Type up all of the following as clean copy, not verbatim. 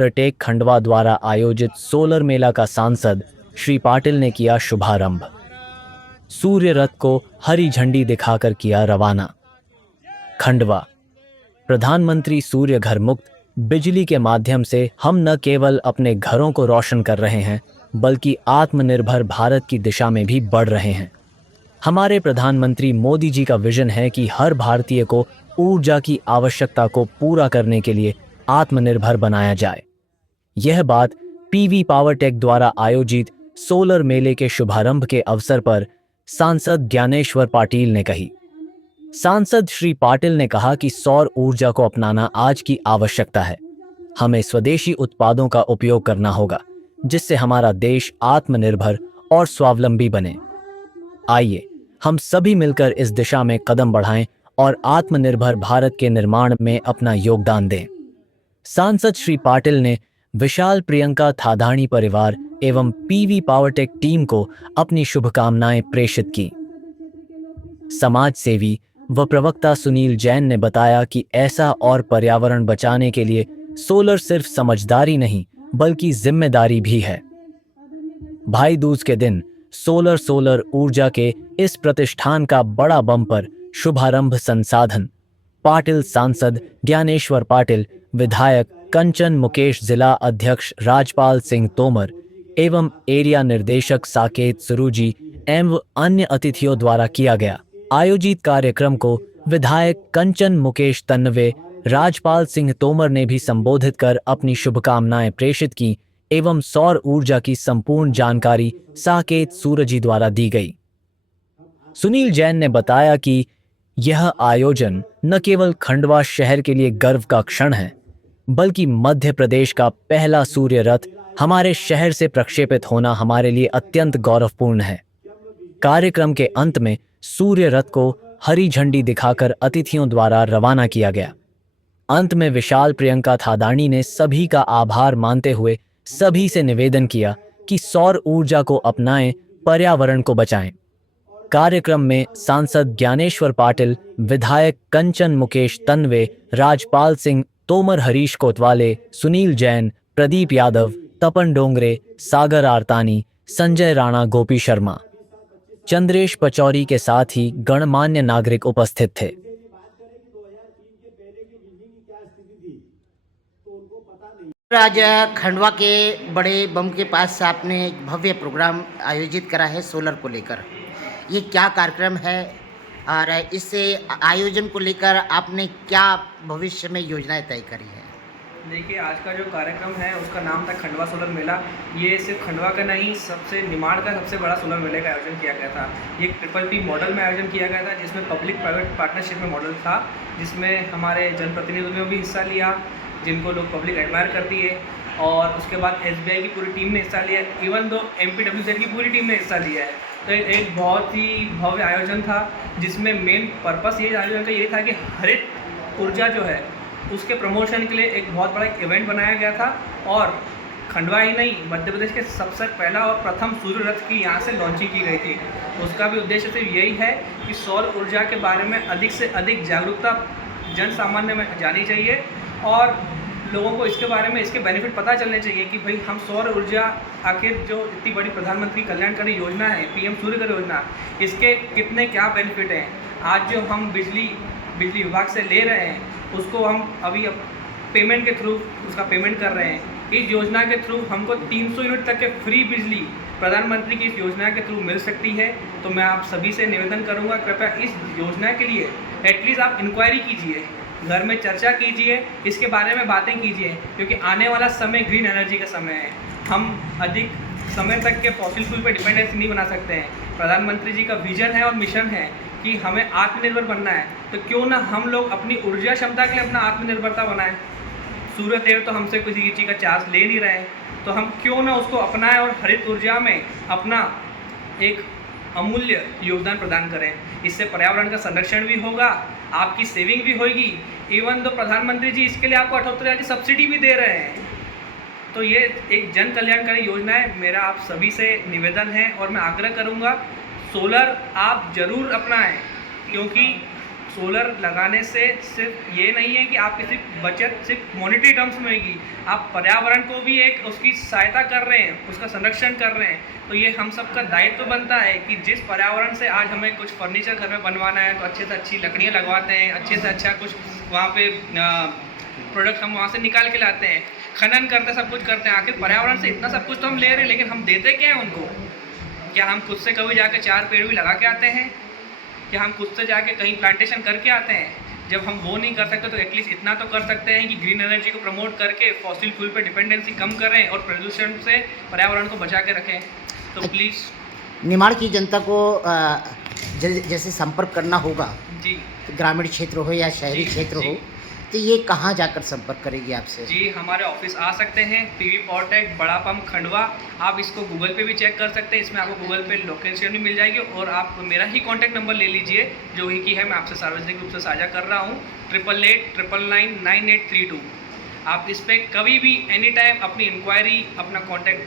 Take Khandwa द्वारा आयोजित solar मेला का सांसद श्री पाटिल ने किया शुभारंभ। सूर्य रथ को हरी झंडी दिखाकर किया रवाना। खंडवा। प्रधानमंत्री सूर्य घर मुक्त बिजली के माध्यम से हम न केवल अपने घरों को रोशन कर रहे हैं, बल्कि आत्मनिर्भर भारत की दिशा में भी बढ़ रहे हैं। हमारे प्रधानमंत्री मोदी जी का विजन है कि हर भारतीय को ऊर्जा की आवश्यकता को पूरा करने के लिए आत्मनिर्भर बनाया जाए। यह बात पीवी पावरटेक द्वारा आयोजित सोलर मेले के शुभारंभ के अवसर पर सांसद ज्ञानेश्वर पाटिल ने कही। सांसद श्री पाटिल ने कहा कि सौर ऊर्जा को अपनाना आज की आवश्यकता है। हमें स्वदेशी उत्पादों का उपयोग करना होगा, जिससे हमारा देश आत्मनिर्भर और स्वावलंबी बने। आइए हम सभी मिलकर इस दिशा में कदम बढ़ाएं और आत्मनिर्भर भारत के निर्माण में अपना योगदान दें। सांसद श्री पाटिल ने विशाल प्रियंका थादानी परिवार एवं पीवी पावरटेक टीम को अपनी शुभकामनाएं प्रेषित की। समाज सेवी व प्रवक्ता सुनील जैन ने बताया कि ऐसा और पर्यावरण बचाने के लिए सोलर सिर्फ समझदारी नहीं, बल्कि जिम्मेदारी भी है। भाई दूज के दिन सोलर ऊर्जा के इस प्रतिष्ठान का बड़ा बम्पर शुभारंभ संसाधन पाटिल सांसद ज्ञानेश्वर पाटिल, विधायक कंचन मुकेश, जिला अध्यक्ष राजपाल सिंह तोमर एवं एरिया निर्देशक साकेत सुरुजी एवं अन्य अतिथियों द्वारा किया गया। आयोजित कार्यक्रम को विधायक कंचन मुकेश तन्वे, राजपाल सिंह तोमर ने भी संबोधित कर अपनी शुभकामनाएं प्रेषित की एवं सौर ऊर्जा की संपूर्ण जानकारी साकेत सूरजी द्वारा दी गई। सुनील जैन ने बताया कि यह आयोजन न केवल खंडवा शहर के लिए गर्व का क्षण है, बल्कि मध्य प्रदेश का पहला सूर्य रथ हमारे शहर से प्रक्षेपित होना हमारे लिए अत्यंत गौरवपूर्ण है। कार्यक्रम के अंत में सूर्य रथ को हरी झंडी दिखाकर अतिथियों द्वारा रवाना किया गया। अंत में विशाल प्रियंका थादानी ने सभी का आभार मानते हुए सभी से निवेदन किया कि सौर ऊर्जा को अपनाएं, पर्यावरण को बचाएं। कार्यक्रम में सांसद ज्ञानेश्वर पाटिल, विधायक कंचन मुकेश तन्वे, राजपाल सिंह तोमर, हरीश कोतवाले, सुनील जैन, प्रदीप यादव, तपन डोंगरे, सागर आरतानी, संजय राणा, गोपी शर्मा, चंद्रेश पचौरी के साथ ही गणमान्य नागरिक उपस्थित थे। आज खंडवा के बड़े बम के पास आपने एक भव्य प्रोग्राम आयोजित करा है सोलर को लेकर। ये क्या कार्यक्रम है और इससे आयोजन को लेकर आपने क्या भविष्य में योजनाएं तय करी है? देखिए, आज का जो कार्यक्रम है उसका नाम था खंडवा सोलर मेला। ये सिर्फ खंडवा का नहीं, सबसे निमाड़ का सबसे बड़ा सोलर मेले का आयोजन किया गया था। ये PPP मॉडल में आयोजन किया गया था, जिसमें पब्लिक प्राइवेट पार्टनरशिप में मॉडल था, जिसमें हमारे जनप्रतिनिधियों ने भी हिस्सा लिया, जिनको लोग पब्लिक एडमायर करती है। और उसके बाद SBI की पूरी टीम ने हिस्सा लिया, इवन दो MPWZ की पूरी टीम ने हिस्सा लिया है। तो एक बहुत ही भव्य आयोजन था, जिसमें मेन पर्पस ये आयोजन का ये था कि हरित ऊर्जा जो है उसके प्रमोशन के लिए एक बहुत बड़ा इवेंट बनाया गया था। और खंडवा ही नहीं, मध्य प्रदेश के सबसे पहला और प्रथम सूर्य रथ की यहाँ से लॉन्चिंग की गई थी। उसका भी उद्देश्य सिर्फ यही है कि सौर ऊर्जा के बारे में अधिक से अधिक जागरूकता जन सामान्य में जानी चाहिए और लोगों को इसके बारे में, इसके बेनिफिट पता चलने चाहिए कि भाई हम सौर ऊर्जा, आखिर जो इतनी बड़ी प्रधानमंत्री कल्याणकारी योजना है PM सूर्य घर योजना, इसके कितने क्या बेनिफिट हैं। आज जो हम बिजली विभाग से ले रहे हैं उसको हम अभी पेमेंट के थ्रू उसका पेमेंट कर रहे हैं। इस योजना के थ्रू हमको 300 यूनिट तक के फ्री बिजली प्रधानमंत्री की इस योजना के थ्रू मिल सकती है। तो मैं आप सभी से निवेदन करूंगा, कृपया इस योजना के लिए एटलीस्ट आप इंक्वायरी कीजिए, घर में चर्चा कीजिए, इसके बारे में बातें कीजिए, क्योंकि आने वाला समय ग्रीन एनर्जी का समय है। हम अधिक समय तक के फॉसिल फ्यूल पर डिपेंडेंसी नहीं बना सकते हैं। प्रधानमंत्री जी का विजन है और मिशन है कि हमें आत्मनिर्भर बनना है, तो क्यों ना हम लोग अपनी ऊर्जा क्षमता के लिए अपना आत्मनिर्भरता बनाएं। सूर्य देव तो हमसे किसी चीज़ का चार्ज ले नहीं रहे हैं, तो हम क्यों ना उसको अपनाएं और हरित ऊर्जा में अपना एक अमूल्य योगदान प्रदान करें। इससे पर्यावरण का संरक्षण भी होगा, आपकी सेविंग भी होगी। इवन तो प्रधानमंत्री जी इसके लिए आपको 78,000 की सब्सिडी भी दे रहे हैं। तो ये एक जन कल्याणकारी योजना है। मेरा आप सभी से निवेदन है और मैं आग्रह करूंगा, सोलर आप जरूर अपनाएं, क्योंकि सोलर लगाने से सिर्फ ये नहीं है कि आपकी सिर्फ बचत सिर्फ मॉनेटरी टर्म्स में होगी, आप पर्यावरण को भी एक उसकी सहायता कर रहे हैं, उसका संरक्षण कर रहे हैं। तो ये हम सबका दायित्व बनता है कि जिस पर्यावरण से आज हमें कुछ फर्नीचर घर में बनवाना है तो अच्छे से अच्छी लकड़ियाँ लगवाते हैं, अच्छे से अच्छा कुछ वहाँ पे प्रोडक्ट हम वहाँ से निकाल के लाते हैं, खनन करते हैं, सब कुछ करते हैं। आखिर पर्यावरण से इतना सब कुछ तो हम ले रहे हैं, लेकिन हम देते क्या है उनको? क्या हम खुद से कभी जाके 4 पेड़ भी लगा के आते हैं? क्या हम खुद से जाके कहीं प्लांटेशन करके आते हैं? जब हम वो नहीं कर सकते तो एटलीस्ट इतना तो कर सकते हैं कि ग्रीन एनर्जी को प्रमोट करके फॉसिल फ्यूल पे डिपेंडेंसी कम करें और प्रदूषण से पर्यावरण को बचा के रखें। तो प्लीज़ निमाड़ की जनता को जैसे संपर्क करना होगा, जी ग्रामीण क्षेत्र हो या शहरी जी, क्षेत्र जी। हो, तो ये कहाँ जाकर संपर्क करेगी आपसे? जी, हमारे ऑफिस आ सकते हैं, पीवी पॉटेक बड़ा पंप खंडवा। आप इसको गूगल पे भी चेक कर सकते हैं, इसमें आपको गूगल पे लोकेशन भी मिल जाएगी। और आप मेरा ही कॉन्टैक्ट नंबर ले लीजिए जो ही कि है, मैं आपसे सार्वजनिक रूप से साझा कर रहा हूँ, 8889999832। आप इस पर कभी भी एनी टाइम अपनी इंक्वायरी, अपना कॉन्टैक्ट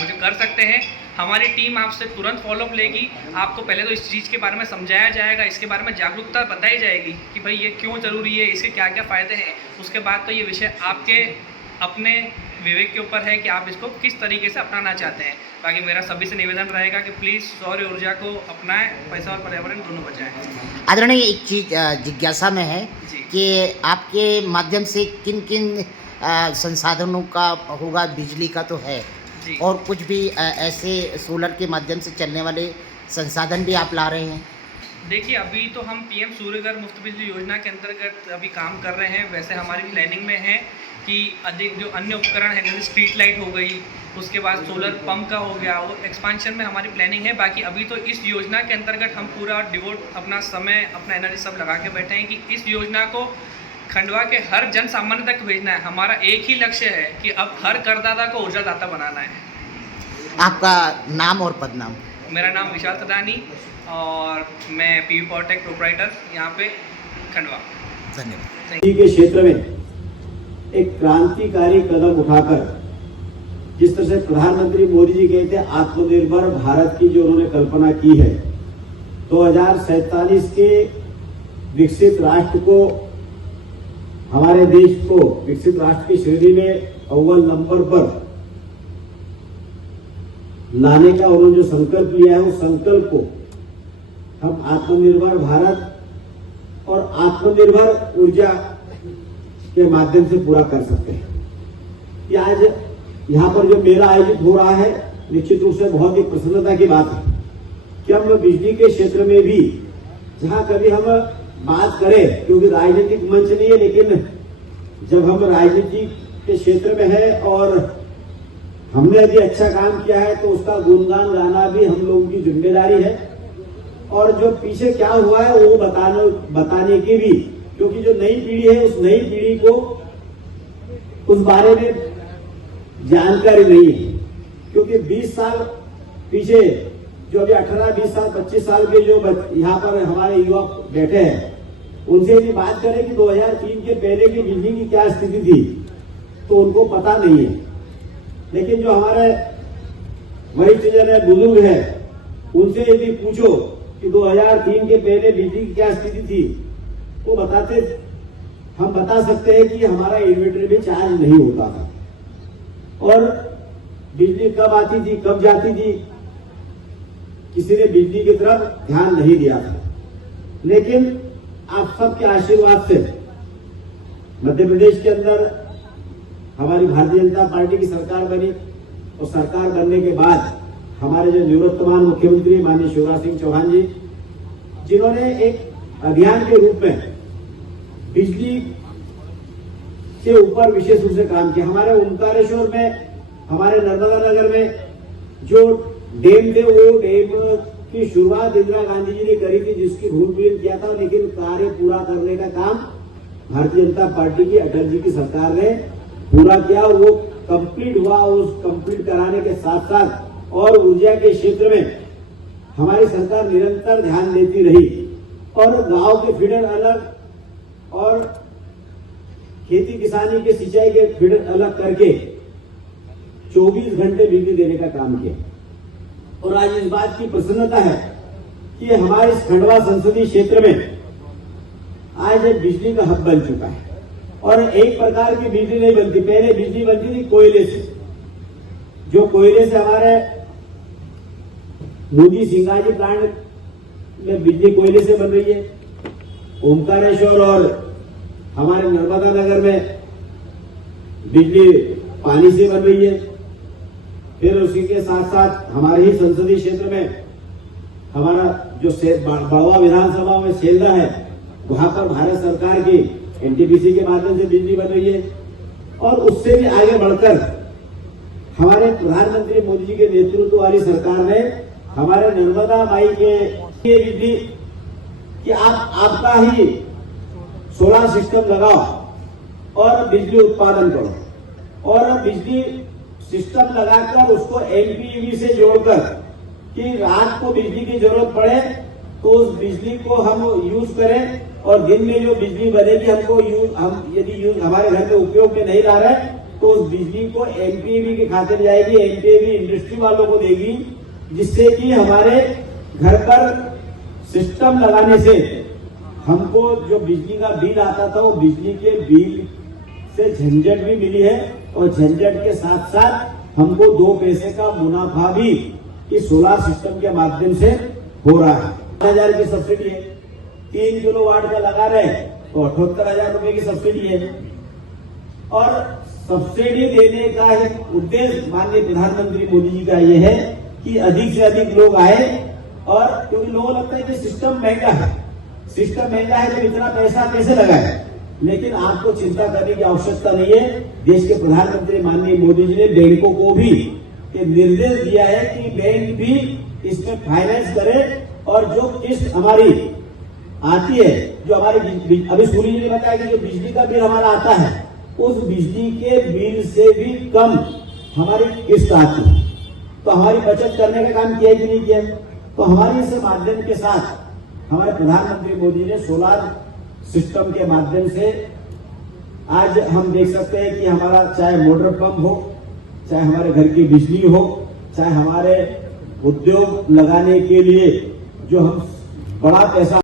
मुझे कर सकते हैं। हमारी टीम आपसे तुरंत फॉलोअप लेगी। आपको पहले तो इस चीज़ के बारे में समझाया जाएगा, इसके बारे में जागरूकता बताई जाएगी कि भाई ये क्यों ज़रूरी है, इसके क्या क्या फ़ायदे हैं। उसके बाद तो ये विषय आपके अपने विवेक के ऊपर है कि आप इसको किस तरीके से अपनाना चाहते हैं। बाकी मेरा सभी से निवेदन रहेगा कि प्लीज़ सौर ऊर्जा को अपनाएं, पैसा और पर्यावरण दोनों बचाएं। आदरणीय, एक चीज़ जिज्ञासा में है जी। कि आपके माध्यम से किन किन संसाधनों का होगा? बिजली का तो है, जी। और कुछ भी ऐसे सोलर के माध्यम से चलने वाले संसाधन भी आप ला रहे हैं? देखिए, अभी तो हम पीएम सूर्यघर मुफ्त बिजली योजना के अंतर्गत अभी काम कर रहे हैं। वैसे हमारी प्लानिंग में है कि अधिक जो अन्य उपकरण है, जैसे स्ट्रीट लाइट हो गई, उसके बाद सोलर पंप का हो गया, वो एक्सपांशन में हमारी प्लानिंग है। बाकी अभी तो इस योजना के अंतर्गत हम पूरा डिवोट अपना समय, अपना एनर्जी सब लगा के बैठे हैं कि इस योजना को खंडवा के हर जन सामान्य तक भेजना है। हमारा एक ही लक्ष्य है कि अब हर करदाता को ऊर्जादाता बनाना है। आपका नाम और पदनाम? मेरा नाम विशाल सदानी और मैं पीवी पॉटेक प्रोप्राइटर यहाँ पे खंडवा। धन्यवाद। बिजली के क्षेत्र में एक क्रांतिकारी कदम उठाकर, जिस तरह से प्रधानमंत्री मोदी जी कहते हैं आत्मनिर्भर भारत की जो उन्होंने कल्पना की है, 2047 के विकसित राष्ट्र को, हमारे देश को विकसित राष्ट्र की श्रेणी में अव्वल नंबर पर लाने का उन्होंने जो संकल्प लिया है, उस संकल्प को हम आत्मनिर्भर भारत और आत्मनिर्भर ऊर्जा के माध्यम से पूरा कर सकते हैं। ये आज यहाँ पर जो मेला आयोजित हो रहा है, निश्चित रूप से बहुत ही प्रसन्नता की बात है कि हम बिजली के क्षेत्र में भी, जहाँ कभी हम बात करें, क्योंकि राजनीतिक मंच नहीं है, लेकिन जब हम राजनीति के क्षेत्र में है और हमने यदि अच्छा काम किया है तो उसका गुणगान गाना भी हम लोगों की जिम्मेदारी है। और जो पीछे क्या हुआ है वो बताने की भी, क्योंकि जो नई पीढ़ी है, उस नई पीढ़ी को उस बारे में जानकारी नहीं है। क्योंकि 20 साल पीछे जो अभी 18, 20 साल, 25 साल के जो यहाँ पर हमारे युवा बैठे हैं, उनसे यदि बात करें कि 2003 के पहले की बिजली की क्या स्थिति थी, तो उनको पता नहीं है। लेकिन जो हमारे वरिष्ठ जन है, बुजुर्ग है, उनसे यदि पूछो कि 2003 के पहले बिजली की क्या स्थिति थी, वो हम बता सकते हैं कि हमारा इन्वर्टर भी चार्ज नहीं होता था और बिजली कब आती थी, कब जाती थी, किसी ने बिजली की तरफ ध्यान नहीं दिया था। लेकिन आप सबके आशीर्वाद से मध्य प्रदेश के अंदर हमारी भारतीय जनता पार्टी की सरकार बनी और सरकार बनने के बाद हमारे जो निवर्तमान मुख्यमंत्री माननीय शिवराज सिंह चौहान जी, जिन्होंने एक अभियान के रूप में बिजली के ऊपर विशेष रूप से काम किया। हमारे ओंकारेश्वर में, हमारे नर्मदा नगर में जो डैम थे, वो डैम की शुरुआत इंदिरा गांधी जी ने करी थी, जिसकी भूमि पूजन किया था, लेकिन कार्य पूरा करने का काम भारतीय जनता पार्टी की अटल जी की सरकार ने पूरा किया और वो कंप्लीट हुआ। उस कंप्लीट कराने के साथ साथ और ऊर्जा के क्षेत्र में हमारी सरकार निरंतर ध्यान देती रही और गांव के फीडर अलग और खेती किसानी के सिंचाई के फीडर अलग करके 24 घंटे बिजली देने का काम किया। और आज इस बात की प्रसन्नता है कि हमारे इस खंडवा संसदीय क्षेत्र में आज एक बिजली का हब बन चुका है। और एक प्रकार की बिजली नहीं बनती, पहले बिजली बनती थी कोयले से, जो कोयले से हमारे मोदी सिंगाजी प्लांट में बिजली कोयले से बन रही है, ओमकारेश्वर और हमारे नर्मदा नगर में बिजली पानी से बन रही है। फिर उसी के साथ साथ हमारे ही संसदीय क्षेत्र में हमारा जो बड़वा विधानसभा में सेल्दा है, वहां पर भारत सरकार की एनटीपीसी के माध्यम से बिजली बन रही है। और उससे भी आगे बढ़कर हमारे प्रधानमंत्री मोदी जी के नेतृत्व वाली सरकार ने हमारे नर्मदा माई के बिजली कि आप आपका ही सोलर सिस्टम लगाओ और बिजली उत्पादन करो, और बिजली सिस्टम लगाकर उसको एमपीईवी से जोड़कर कि रात को बिजली की जरूरत पड़े तो उस बिजली को हम यूज करें, और दिन में जो बिजली बनेगी हम यदि हमारे घर में उपयोग में नहीं ला रहे तो उस बिजली को एमपीईवी की खातिर जाएगी, एमपीईवी इंडस्ट्री वालों को देगी, जिससे कि हमारे घर पर सिस्टम लगाने से हमको जो बिजली का बिल आता था वो बिजली के बिल से झंझट भी मिली है, और झंझट के साथ साथ हमको 2 पैसे का मुनाफा भी इस सोलर सिस्टम के माध्यम से हो रहा है। 1000 की सब्सिडी है, 3 किलोवाट का लगा रहे तो 78,000 रुपए की सब्सिडी है। और सब्सिडी देने का एक उद्देश्य माननीय प्रधानमंत्री मोदी जी का ये है कि अधिक से अधिक लोग आए, और क्योंकि लोगों को लगता है कि सिस्टम महंगा है, सिस्टम महंगा है तो इतना पैसा कैसे लगाए, लेकिन आपको चिंता करने की आवश्यकता नहीं है। देश के प्रधानमंत्री माननीय मोदी जी ने बैंकों को भी ये निर्देश दिया है कि बैंक भी इसमें फाइनेंस करे, और जो किस्त हमारी आती है, जो हमारी अभी सूर्य जी ने बताया कि जो बिजली का बिल हमारा आता है उस बिजली के बिल से भी कम हमारी किस्त आती है, तो हमारी बचत करने का काम किया कि नहीं किया। तो हमारे इस माध्यम के साथ हमारे प्रधानमंत्री मोदी ने सोलर सिस्टम के माध्यम से आज हम देख सकते हैं कि हमारा चाहे मोटर पंप हो, चाहे हमारे घर की बिजली हो, चाहे हमारे उद्योग लगाने के लिए जो हम बड़ा पैसा